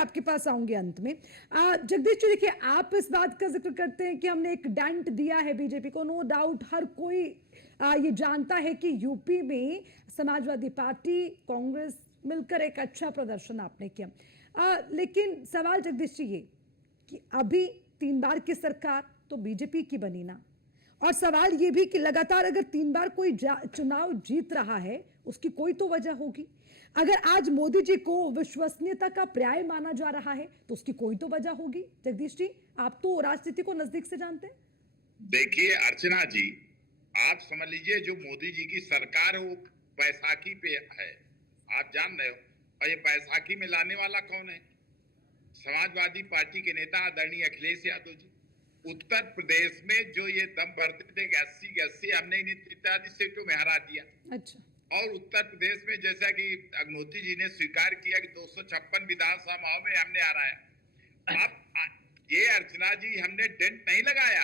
आपके पास आऊंगी अंत में। जगदीश जी देखिए, आप इस बात का जिक्र करते हैं कि हमने एक डेंट दिया है बीजेपी को। नो डाउट हर कोई ये जानता है कि यूपी में समाजवादी पार्टी कांग्रेस मिलकर एक अच्छा प्रदर्शन आपने किया। लेकिन सवाल जगदीश जी ये कि अभी 3 बार की सरकार तो बीजेपी की बनी ना, और सवाल ये भी कि लगातार अगर 3 बार कोई चुनाव जीत रहा है उसकी कोई तो वजह होगी। अगर आज मोदी जी को विश्वसनीयता का पर्याय माना जा रहा है तो उसकी कोई तो वजह होगी। जगदीश जी, आप तो राजनीति को नजदीक से जानते हैं। देखिए अर्चना जी, आप समझ लीजिए जो मोदी जी की सरकार है वो बैसाखी पे है, आप जान रहे हो। और ये बैसाखी में लाने वाला कौन है? समाजवादी पार्टी के नेता आदरणीय अखिलेश यादव जी। उत्तर प्रदेश में जो ये दम भरते थे कि 80 हमने इत्यादि सीटों में हरा दिया। अच्छा। और उत्तर प्रदेश में जैसा कि अग्नोत्री जी ने स्वीकार किया कि 256 विधानसभा में हमने हराया। अब ये अर्चना जी हमने डेंट नहीं लगाया,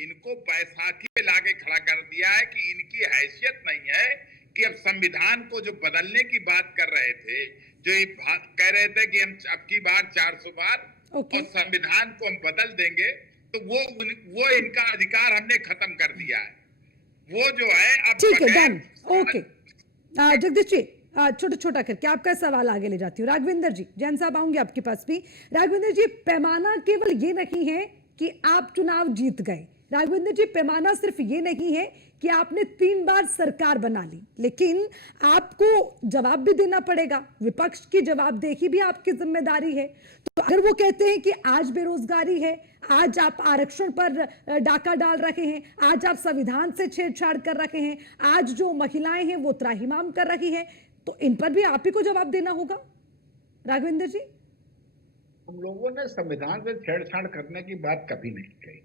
इनको बैसाखी पे लाके खड़ा कर दिया है कि इनकी हैसियत नहीं है कि अब संविधान को जो बदलने की बात कर रहे थे, जो ये कह रहे थे कि हम अब की बार 400 बार और संविधान को हम बदल देंगे, तो वो इनका अधिकार हमने खत्म कर दिया है। वो जो है अब ठीक है, डन, ओके। जगदीश जी छोटा छोटा करके आपका सवाल आगे ले जाती हूँ। राघवेंद्र जी, जैन साहब आऊंगे आपके पास भी। राघवेंद्र जी, पैमाना केवल ये नहीं है कि आप चुनाव जीत गए। राघवेंद्र जी, पैमाना सिर्फ ये नहीं है कि आपने 3 बार सरकार बना ली, लेकिन आपको जवाब भी देना पड़ेगा। विपक्ष की जवाबदेही भी आपकी जिम्मेदारी है। तो अगर वो कहते हैं कि आज बेरोजगारी है, आज आप आरक्षण पर डाका डाल रहे हैं, आज आप संविधान से छेड़छाड़ कर रहे हैं, आज जो महिलाएं हैं वो त्राहिमाम कर रही हैं, तो इन पर भी आप ही को जवाब देना होगा। राघवेंद्र जी, हम लोगों ने संविधान से छेड़छाड़ करने की बात कभी नहीं कही।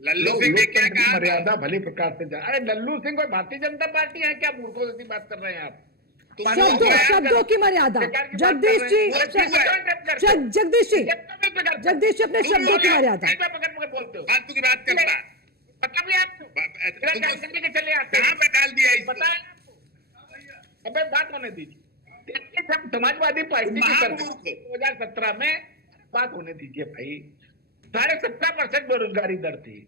लल्लू सिंह ने क्या कहा? मर्यादा भली प्रकार से अरे लल्लू सिंह कोई भारतीय जनता पार्टी है क्या? मूर्खों जैसी बात कर रहे हैं आप। शब्दों की मर्यादा। जगदीश जी, जगदीश जी अपने शब्दों की मर्यादा। बोलते हो फालतू की बात करता है। पता भी आपको चले आते कहाँ पे डाल दिया इसको? पता है? अबे बात होने दीजिए। जब समाजवादी पार्टी की सरकार 2017 में बात होने दीजिए भाई, 17.5% बेरोजगारी दर थी।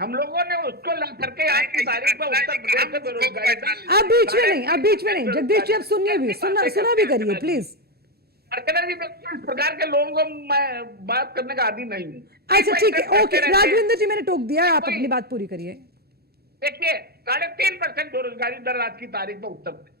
हम लोगों ने उसको ला करके आज की तारीख में उत्तर प्रदेश में बेरोजगारी दर। अब बीच में नहीं जगदीश जी, अब सुनिए भी, सुना भी करिए प्लीज। अर्चना जी, इस प्रकार के लोगों को मैं बात करने का आदी नहीं हूँ। अच्छा ठीक है, ओके। राघवेंद्र जी, मैंने टोक दिया, आप अपनी बात पूरी करिए। देखिए 3.5% बेरोजगारी दर आज की तारीख में उत्तर प्रदेश।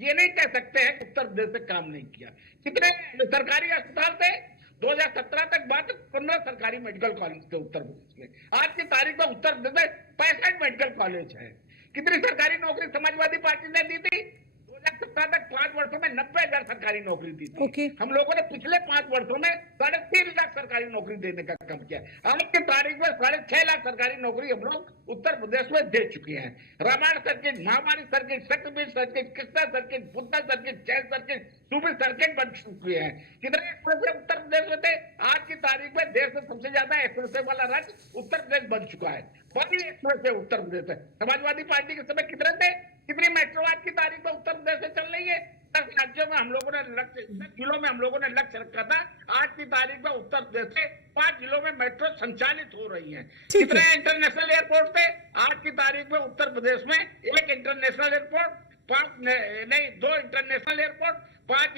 ये नहीं कह सकते हैं उत्तर प्रदेश से काम नहीं किया। कितने सरकारी अस्पताल थे 2017 तक? बात 15 सरकारी मेडिकल कॉलेज थे उत्तर प्रदेश में। आज की तारीख में उत्तर प्रदेश में 65 मेडिकल कॉलेज है। कितनी सरकारी नौकरी समाजवादी पार्टी ने दी थी 2017 तक? 5 वर्षों में 90,000 सरकारी नौकरी दी थी। हम लोगों ने पिछले 5 वर्षों में 3.5 लाख सरकारी नौकरी देने का काम किया। आज की तारीख में 6.5 लाख सरकारी नौकरी हम लोग उत्तर प्रदेश में दे चुके हैं। रामायण सर्किट, महामारी circuit, Shaktipeeth circuit, Krishna circuit, Buddha circuit, Jain circuit, Sufi circuit बन चुके हैं। कितने एक्सप्रेस उत्तर प्रदेश में थे? आज की तारीख में देश में सबसे ज्यादा एक्सप्रेस वाला राज्य उत्तर प्रदेश बन चुका है। बड़ी एक्सप्रेस है उत्तर प्रदेश है। समाजवादी पार्टी के समय कितने थे? कितनी मेट्रो आज की तारीख में उत्तर प्रदेश में चल रही है? 10 राज्यों में हम लोगों ने लक्ष्य, 10 जिलों में हम लोगों ने लक्ष्य रखा था। आज की तारीख में उत्तर प्रदेश से 5 जिलों में मेट्रो संचालित हो रही है। कितने इंटरनेशनल एयरपोर्ट थे? आज की तारीख में उत्तर प्रदेश में 1 international airport, 2 international airport, 5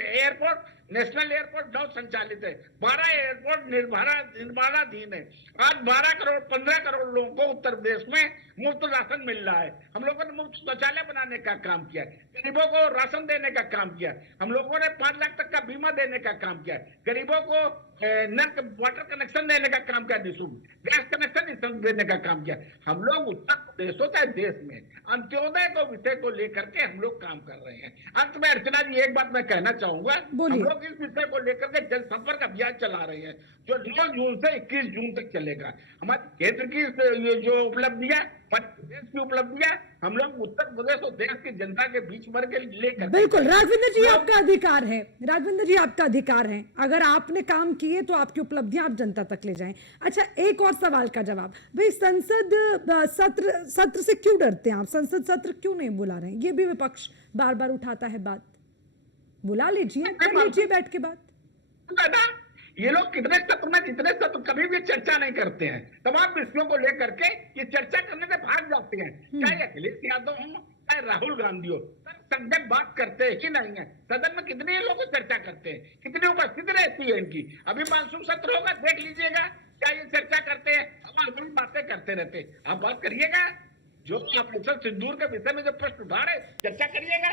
airport, national airport 9 संचालित है। 12 एयरपोर्ट निर्माणाधीन है। आज 15 करोड़ लोगों को उत्तर प्रदेश में मुफ्त राशन मिल रहा है। हम लोगों ने मुफ्त शौचालय बनाने का काम किया, गरीबों को राशन देने का काम किया। हम लोगों ने 5 लाख तक का बीमा देने का काम किया। गरीबों को नल वाटर कनेक्शन देने का काम किया, निःशुल्क गैस कनेक्शन निःशुल्क देने का काम किया। हम लोग उत्तर प्रदेश होता है देश में अंत्योदय को विषय को लेकर के हम लोग काम कर रहे हैं। अंत में अर्चना जी एक बात मैं कहना चाहूंगा, हम लोग इस विषय को लेकर के जनसंपर्क अभियान चला रहे हैं जो 9 जून से 21 जून तक चलेगा। हमारे केंद्र की जो उपलब्धियां, प्रदेश की उपलब्धियां, हम लोग उत्तर प्रदेश और देश की जनता के बीच भर के लेकर। बिल्कुल राघवेंद्र जी, आपका अधिकार है। राघवेंद्र जी, आपका अधिकार है। अगर आपने काम किए तो आपकी उपलब्धियां आप जनता तक ले जाएं। अच्छा, एक और सवाल का जवाब भाई, संसद सत्र से क्यों डरते हैं आप? संसद सत्र क्यों नहीं बुला रहे हैं? ये भी विपक्ष बार बार उठाता है बात। बुला लीजिए, कर लीजिए बैठ के बात। ये लोग कितने सत्र में जितने सत्र कभी भी चर्चा नहीं करते हैं, तमाम विषयों को लेकर के ये चर्चा करने से भाग जाते हैं। चाहे अखिलेश यादव हो चाहे राहुल गांधी हो, संजय बात करते ही नहीं है। सदन में कितने लोग चर्चा करते हैं, कितनी उपस्थिति रहती है इनकी। अभी मानसून सत्र होगा, देख लीजिएगा क्या ये चर्चा करते हैं, हम बातें करते रहते। आप बात करिएगा जो ऑपरेशन सिंदूर के विषय में जो प्रश्न उठा रहे, चर्चा करिएगा।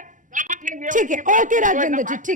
ठीक है, ओके राघवेंद्र जी, ठीक।